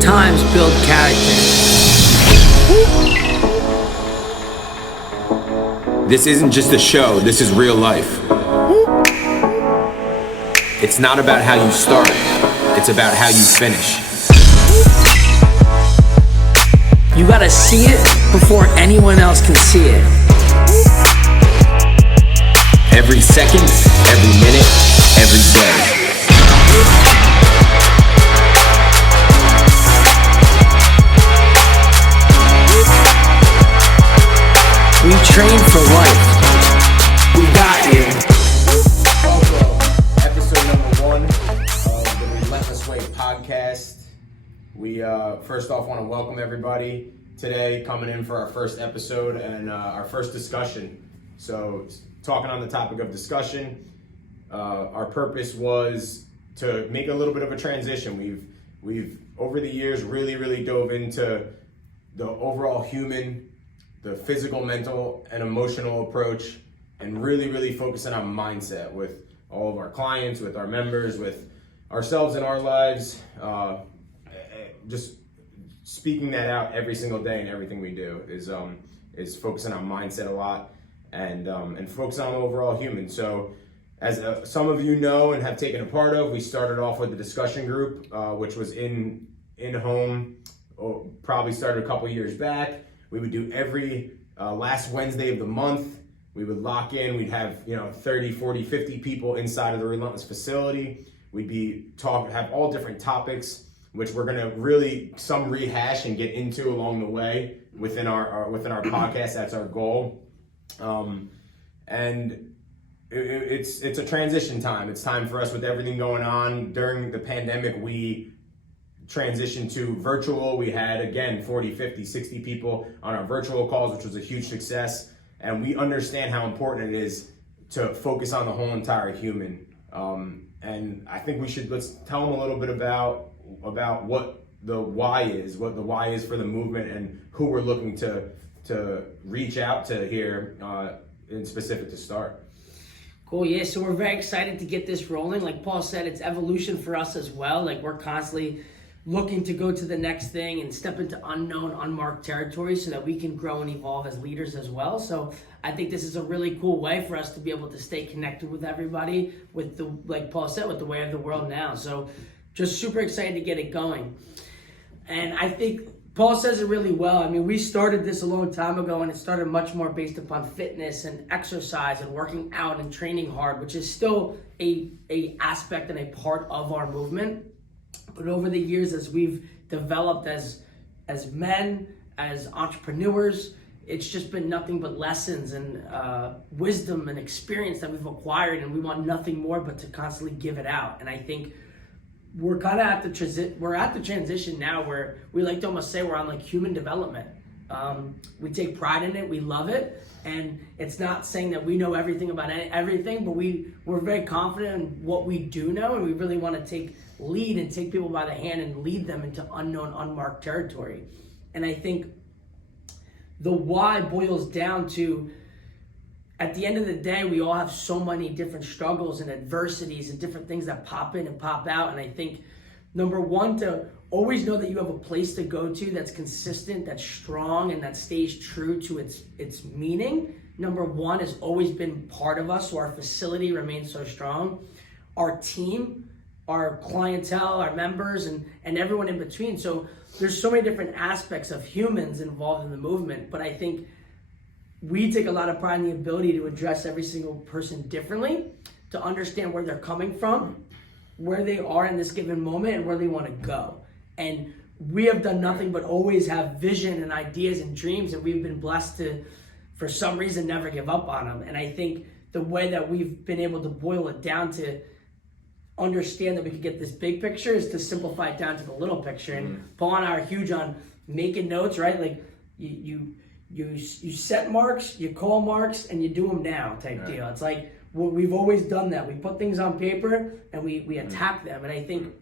hard times build character. This isn't just a show, this is real life. It's not about how you start, it's about how you finish. You gotta see it before anyone else can see it. Every second, every minute, every day. We train for life. We got you. Episode number 1 of the Relentless Way Podcast. We first off want to welcome everybody today coming in for our first episode and our first discussion. So talking on the topic of discussion, our purpose was to make a little bit of a transition. We've over the years really dove into the overall human, the physical, mental, and emotional approach, and really focusing on mindset with all of our clients, with our members, with ourselves in our lives. Just speaking that out every single day in everything we do is focusing on mindset a lot and focusing on the overall human. So as some of you know and have taken a part of, we started off with the discussion group, which was in home, probably started a couple years back. We would do every last Wednesday of the month. We would lock in. We'd have 30, 40, 50 people inside of the Relentless facility. We'd be have all different topics, which we're gonna really some rehash and get into along the way within our podcast. That's our goal. And it's a transition time. It's time for us with everything going on. During the pandemic, we transitioned to virtual. We had, again, 40, 50, 60 people on our virtual calls, which was a huge success. And we understand how important it is to focus on the whole entire human. And I think let's tell them a little bit about what the why is for the movement and who we're looking to reach out to here in specific to start. Cool, yeah, so we're very excited to get this rolling. Like Paul said, it's evolution for us as well. Like we're constantly looking to go to the next thing and step into unknown, unmarked territory so that we can grow and evolve as leaders as well. So I think this is a really cool way for us to be able to stay connected with everybody with the, like Paul said, with the way of the world now. So just super excited to get it going. And I think Paul says it really well. I mean, we started this a long time ago and it started much more based upon fitness and exercise and working out and training hard, which is still a aspect and a part of our movement. But over the years, as we've developed as men, as entrepreneurs, it's just been nothing but lessons and wisdom and experience that we've acquired, and we want nothing more but to constantly give it out. And I think we're kind of at the transition now where we like to almost say we're on like human development. We take pride in it, we love it, and it's not saying that we know everything about everything, but we're very confident in what we do know, and we really want to take lead and take people by the hand and lead them into unknown, unmarked territory. And I think the why boils down to, at the end of the day, we all have so many different struggles and adversities and different things that pop in and pop out. And I think, number one, to always know that you have a place to go to that's consistent, that's strong, and that stays true to its meaning. Number one has always been part of us, so our facility remains so strong. Our team, our clientele, our members, and everyone in between. So there's so many different aspects of humans involved in the movement, but I think we take a lot of pride in the ability to address every single person differently, to understand where they're coming from, where they are in this given moment, and where they want to go. And we have done nothing but always have vision and ideas and dreams, and we've been blessed to, for some reason, never give up on them. And I think the way that we've been able to boil it down to understand that we could get this big picture is to simplify it down to the little picture. And Paul and I are huge on making notes, right? Like you set marks, you call marks, and you do them now type deal. It's like we've always done that. We put things on paper and we attack them. And I think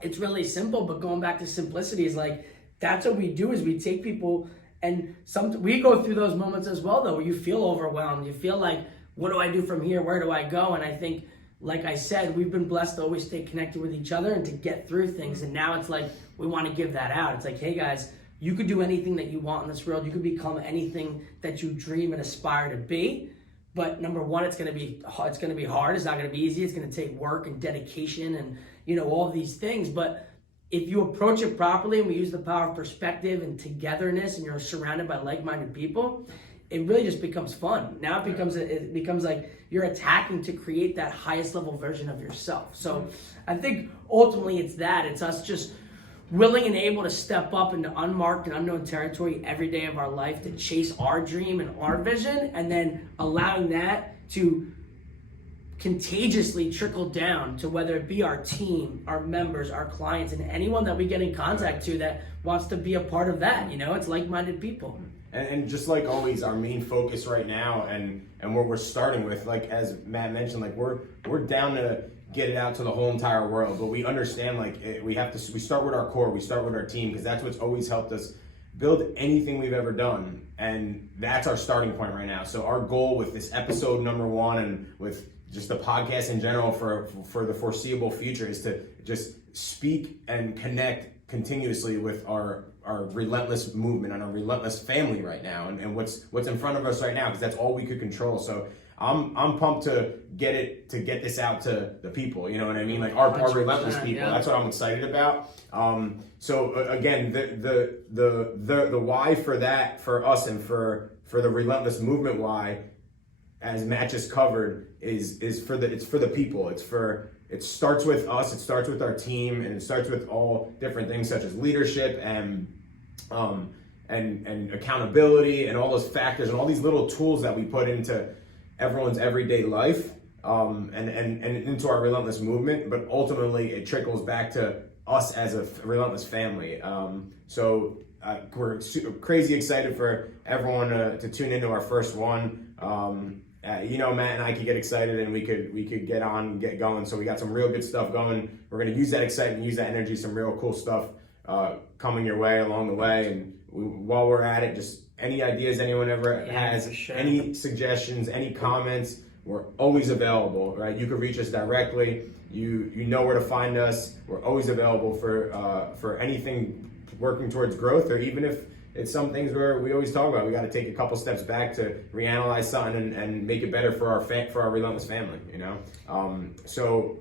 it's really simple, but going back to simplicity is like, that's what we do, is we take people, and we go through those moments as well though, where you feel overwhelmed. You feel like, what do I do from here? Where do I go? And I think like I said, we've been blessed to always stay connected with each other and to get through things. And now it's like, we want to give that out. It's like, hey guys, you could do anything that you want in this world. You could become anything that you dream and aspire to be. But number one, it's going to be hard. It's not going to be easy. It's going to take work and dedication and, all of these things. But if you approach it properly and we use the power of perspective and togetherness and you're surrounded by like-minded people, it really just becomes fun. Now it becomes like you're attacking to create that highest level version of yourself. So I think ultimately it's us just willing and able to step up into unmarked and unknown territory every day of our life to chase our dream and our vision, and then allowing that to contagiously trickle down to whether it be our team, our members, our clients, and anyone that we get in contact to that wants to be a part of that. It's like-minded people. And just like always, our main focus right now and what we're starting with, like as Matt mentioned, like we're down to get it out to the whole entire world, but we understand we start with our core, we start with our team, because that's what's always helped us build anything we've ever done, and that's our starting point right now. So our goal with this episode number 1 and with just the podcast in general for the foreseeable future is to just speak and connect continuously with our relentless movement and our relentless family right now, and what's in front of us right now, because that's all we could control. So I'm pumped to get this out to the people. You know what I mean? Like our relentless people. Yeah. That's what I'm excited about. So again, the why for that, for us and for the relentless movement why, as Matt just covered, is for the people. It starts with us. It starts with our team, and it starts with all different things such as leadership and accountability and all those factors and all these little tools that we put into everyone's everyday life and into our relentless movement. But ultimately, it trickles back to us as a relentless family. So we're crazy excited for everyone to tune into our first one. Matt and I could get excited and we could get on and get going. So we got some real good stuff going. We're going to use that excitement, use that energy, some real cool stuff coming your way along the way. And while we're at it, just any ideas anyone ever has, sure. Any suggestions, any comments, we're always available, right? You can reach us directly. You know where to find us. We're always available for anything working towards growth, or even if it's some things where we always talk about, we got to take a couple steps back to reanalyze something and make it better for our relentless family, So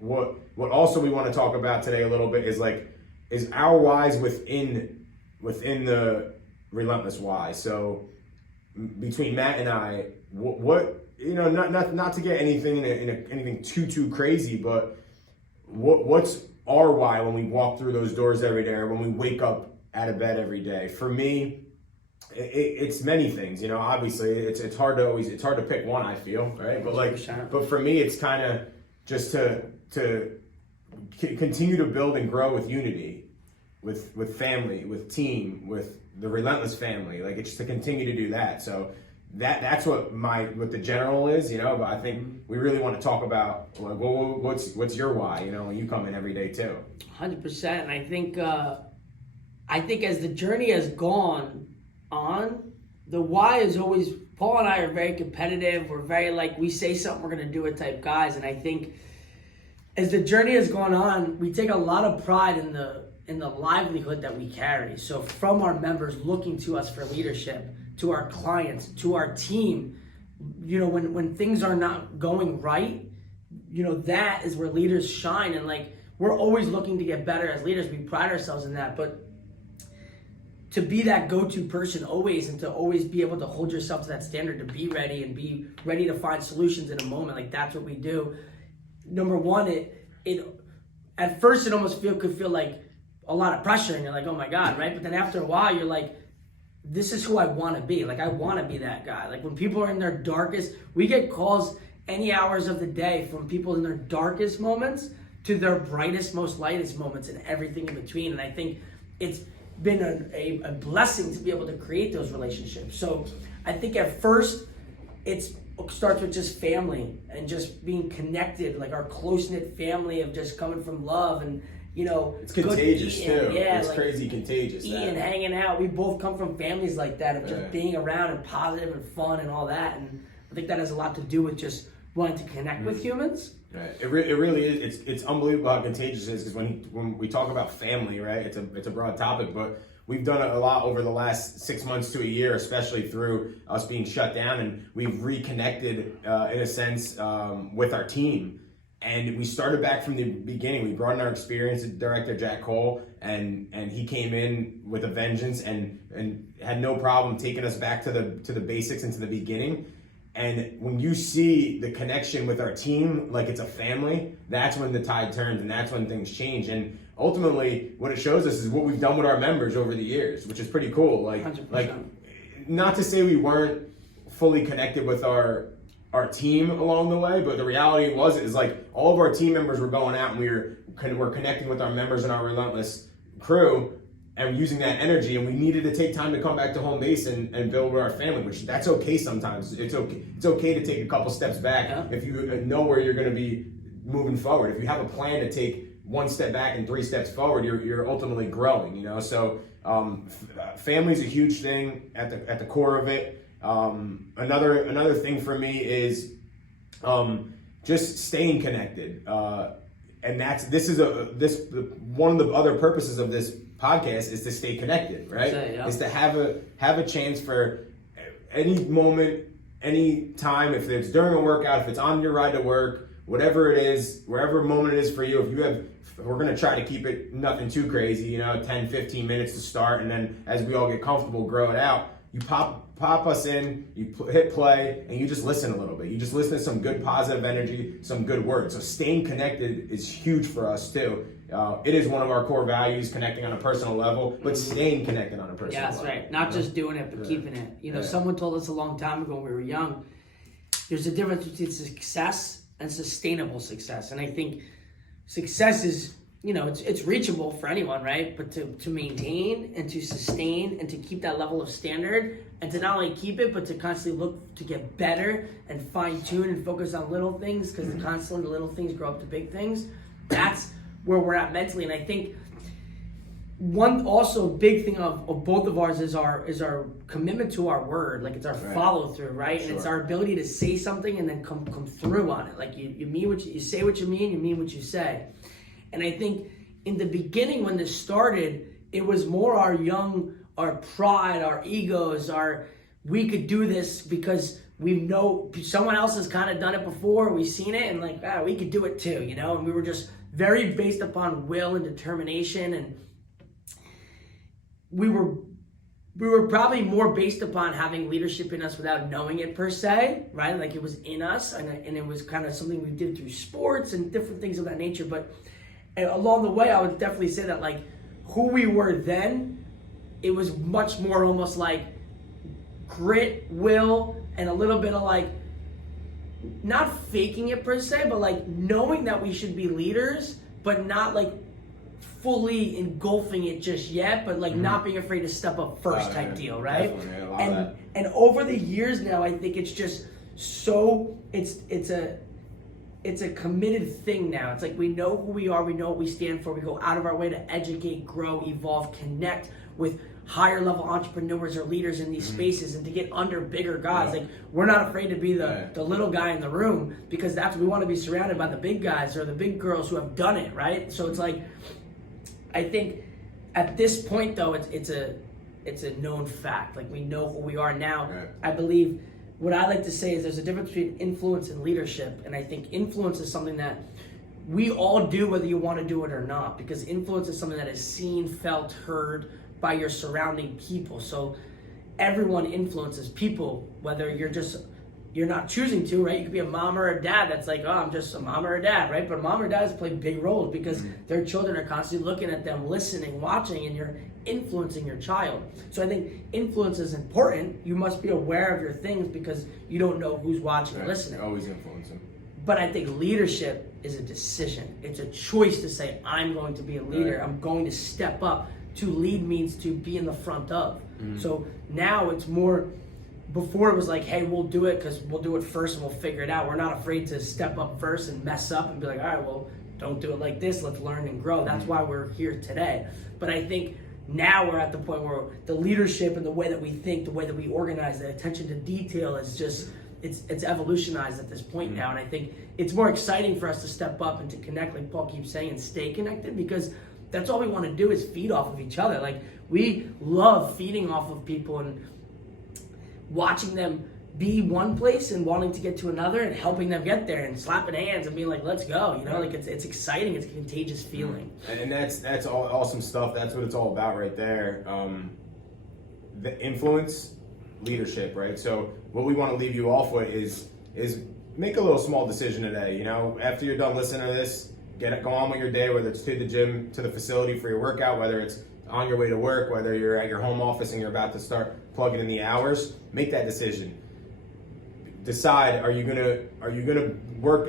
what also we want to talk about today a little bit is our whys within the relentless why. So between Matt and I, what not to get anything anything too crazy, but what's our why when we walk through those doors every day, or when we wake up out of bed every day? For me, it's many things. Obviously, it's hard to pick one. I feel right, but for me, it's kind of just to continue to build and grow with unity, with family, with team, with the relentless family. It's just to continue to do that. So that's what the general is, but I think we really want to talk about what's your why, when you come in every day too. 100%. And I think as the journey has gone on, the why is always, Paul and I are very competitive. We're very we say something, we're going to do it type guys. And I think as the journey has gone on, we take a lot of pride in the livelihood that we carry. So from our members looking to us for leadership, to our clients, to our team, when things are not going right, that is where leaders shine. And we're always looking to get better as leaders. We pride ourselves in that. But to be that go-to person always, and to always be able to hold yourself to that standard, to be ready and be ready to find solutions in a moment, that's what we do. Number one, it at first it almost could feel like a lot of pressure, and you're like, oh my God, right? But then after a while, you're like, this is who I want to be. I want to be that guy. When people are in their darkest, we get calls any hours of the day from people in their darkest moments to their brightest, most lightest moments, and everything in between. And I think it's been a blessing to be able to create those relationships. So I think at first it starts with just family and just being connected, our close-knit family of just coming from love and, it's contagious too. Yeah, it's crazy contagious. Eating, hanging out. We both come from families like that of just being around and positive and fun and all that. And I think that has a lot to do with just wanting to connect with humans. Right. It really is. It's unbelievable how contagious it is, because when we talk about family, right, it's a broad topic, but we've done a lot over the last 6 months to a year, especially through us being shut down, and we've reconnected in a sense with our team. And we started back from the beginning. We brought in our experienced director, Jack Cole, and he came in with a vengeance and had no problem taking us back to the basics and to the beginning. And when you see the connection with our team, like it's a family, that's when the tide turns and that's when things change. And ultimately, what it shows us is what we've done with our members over the years, which is pretty cool. Like 100%. Not to say we weren't fully connected with our team along the way, but the reality is like all of our team members were going out and we're connecting with our members and our Relentless crew, and using that energy, and we needed to take time to come back to home base and build with our family, which that's okay sometimes. It's okay to take a couple steps back if you know where you're going to be moving forward. If you have a plan to take one step back and 3 steps forward, you're ultimately growing, you know? So family's a huge thing at the core of it. Another thing for me is just staying connected. And one of the other purposes of this podcast is to stay connected, right? Is to have a chance for any moment, any time, if it's during a workout, if it's on your ride to work, whatever it is, wherever moment it is for you. We're going to try to keep it nothing too crazy, 10, 15 minutes to start, and then as we all get comfortable, grow it out. You pop us in, you hit play, and you just listen a little bit. You just listen to some good positive energy, some good words. So staying connected is huge for us too. It is one of our core values, connecting on a personal level, but staying connected on a personal level. Yeah, that's right. Not just doing it, but keeping it. Someone told us a long time ago when we were young, there's a difference between success and sustainable success. And I think success is, it's reachable for anyone, right? But to maintain and to sustain and to keep that level of standard, and to not only keep it, but to constantly look to get better and fine tune and focus on little things, because constantly the little things grow up to big things. That's where we're at mentally. And I think one also big thing of both of ours is our commitment to our word. Like it's our follow through, right? Sure. And it's our ability to say something and then come through on it. Like you mean what you say, what you mean what you say. And I think in the beginning when this started, it was more our pride, our egos, we could do this because we know someone else has kind of done it before, we've seen it, and we could do it too, and we were just very based upon will and determination, and we were probably more based upon having leadership in us without knowing it per se, right? Like it was in us, and it was kind of something we did through sports and different things of that nature. But along the way, I would definitely say that who we were then, it was much more almost like grit, will, and a little bit of not faking it per se, but knowing that we should be leaders, but not fully engulfing it just yet, but not being afraid to step up first type deal, right? And over the years now, I think it's just so it's a committed thing now. It's we know who we are, we know what we stand for, we go out of our way to educate, grow, evolve, connect with higher level entrepreneurs or leaders in these spaces, and to get under bigger guys. We're not afraid to be the little guy in the room, because we want to be surrounded by the big guys or the big girls who have done it, right? So it's I think at this point though, it's a known fact. We know who we are now. I believe what I like to say is there's a difference between influence and leadership, and I think influence is something that we all do whether you want to do it or not, because influence is something that is seen, felt, heard by your surrounding people. So everyone influences people, whether you're not choosing to, right? You could be a mom or a dad that's I'm just a mom or a dad, right? But mom or dads play big roles because their children are constantly looking at them, listening, watching, and you're influencing your child. So I think influence is important. You must be aware of your things because you don't know who's watching and listening. Always influencing. But I think leadership is a decision. It's a choice to say, I'm going to be a leader. I'm going to step up. To lead means to be in the front of. So now it's more, before it was hey, we'll do it because we'll do it first and we'll figure it out. We're not afraid to step up first and mess up and be all right, well, don't do it like this. Let's learn and grow. That's why we're here today. But I think now we're at the point where the leadership and the way that we think, the way that we organize, the attention to detail is just it's evolutionized at this point now, and I think it's more exciting for us to step up and to connect, like Paul keeps saying, and stay connected, because that's all we want to do is feed off of each other. Like, we love feeding off of people and watching them be one place and wanting to get to another and helping them get there and slapping hands and being like, let's go, you know, like it's exciting. It's a contagious feeling. And that's all awesome stuff. That's what it's all about right there. The influence, leadership, right? So what we want to leave you off with is make a little small decision today. You know, after you're done listening to this, go on with your day, whether it's to the gym, to the facility for your workout, whether it's on your way to work, whether you're at your home office and you're about to start plugging in the hours. Make that decision. Decide, are you gonna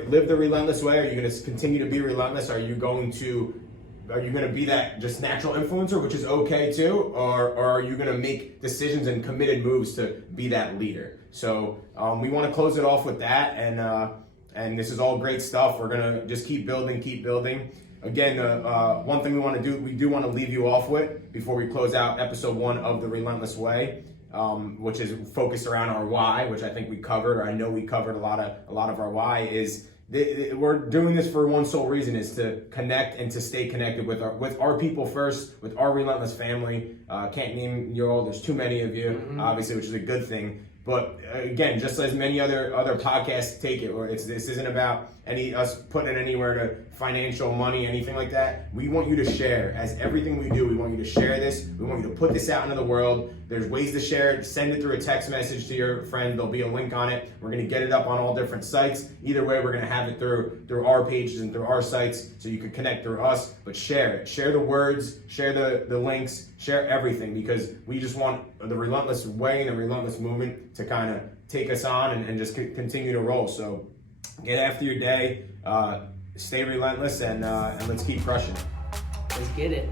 live the relentless way? Are you gonna continue to be relentless? Are you gonna be that just natural influencer, which is okay too, or are you gonna make decisions and committed moves to be that leader? So we want to close it off with that, and this is all great stuff. We're gonna just keep building. Again, one thing we do want to leave you off with before we close out episode 1 of the Relentless Way, which is focused around our why, which I think we covered, or I know we covered a lot of our why. Is we're doing this for one sole reason, is to connect and to stay connected with our people first, with our Relentless family. Can't name you all. There's too many of you, obviously, which is a good thing. But again, just as many other podcasts take it, or this isn't about us putting it anywhere to financial money, anything like that. We want you to share. As everything we do, we want you to share this. We want you to put this out into the world. There's ways to share it. Send it through a text message to your friend. There'll be a link on it. We're going to get it up on all different sites. Either way, we're going to have it through our pages and through our sites, so you can connect through us. But share it. Share the words. Share the links. Share everything, because we just want the Relentless Way and the Relentless movement to kind of take us on and just continue to roll. So get after your day, stay relentless, and let's keep crushing. Let's get it.